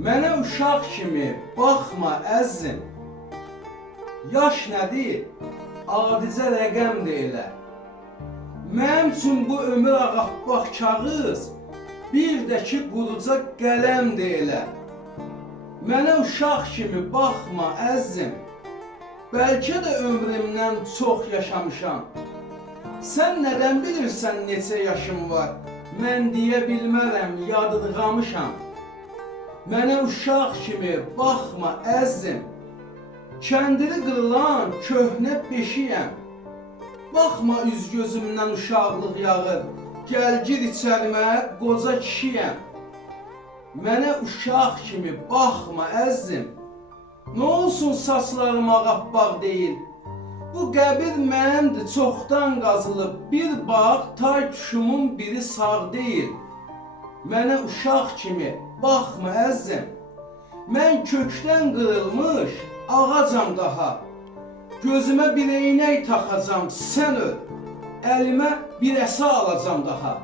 Mənə uşaq kimi baxma əzzim. Yaş nədir? Adicə rəqəm deyilə. Mənim üçün bu ömür ağappaq kağız, bir də ki quruca qələm deyilə. Mənə uşaq kimi baxma əzzim. Bəlkə də ömrümdən çox yaşamışam. Sən nədən bilirsən neçə yaşım var? Mən deyə bilmərəm, yadırğamışam. Mənə uşaq kimi baxma əzzim. Kəndiri qırılan köhnə beşiyəm. Baxma üz gözümdən uşaqlıq yağır. Gəl gir içərimə, qoca kişiyəm. Mənə uşaq kimi baxma əzzim. Nə olsun saçlarım ağappaq deyil. Bu qəbir mənimdir, çoxdan qazılıb. Bir bax, tay tuşumun biri sağ deyil. Mənə uşaq kimi baxma əzzim. Mən kökdən qırılmış ağacam daha. Gözümə bir eynək taxacam, sən öl. Əlimə bir əsa alacam daha.